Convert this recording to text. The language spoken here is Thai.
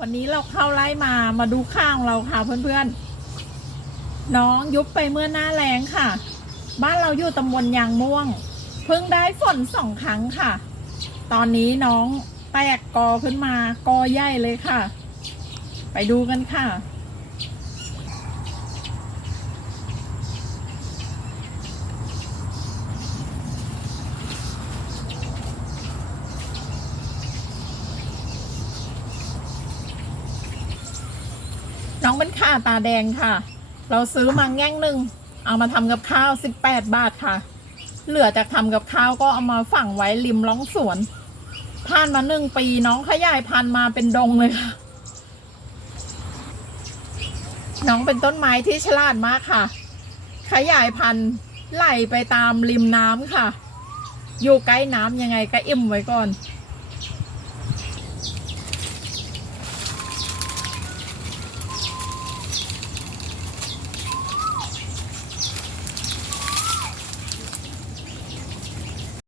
วันนี้เราเข้าไล่มามาดูข้าวของเราค่ะเพื่อนๆ น้องยุบไปเมื่อหน้าแรงค่ะ บ้านเราอยู่ตำบลยางม่วง เพิ่งได้ฝนสองครั้งค่ะ ตอนนี้น้องแตกกอขึ้นมากอใหญ่เลยค่ะ ไปดูกันค่ะ น้องเป็นข่าตาแดงค่ะ เราซื้อมาแง่งหนึ่งเอามาทำกับข้าว 18 บาทค่ะ เหลือจากทำกับข้าวก็เอามาฝังไว้ริมร่องสวนผ่านมาหนึ่งปีน้องขยายพันธุ์มาเป็นดงเลยค่ะ น้องเป็นต้นไม้ที่ฉลาดมากค่ะ ขยายพันธุ์ไหลไปตามริมน้ำค่ะ อยู่ใกล้น้ำยังไงก็อิ่มไว้ก่อน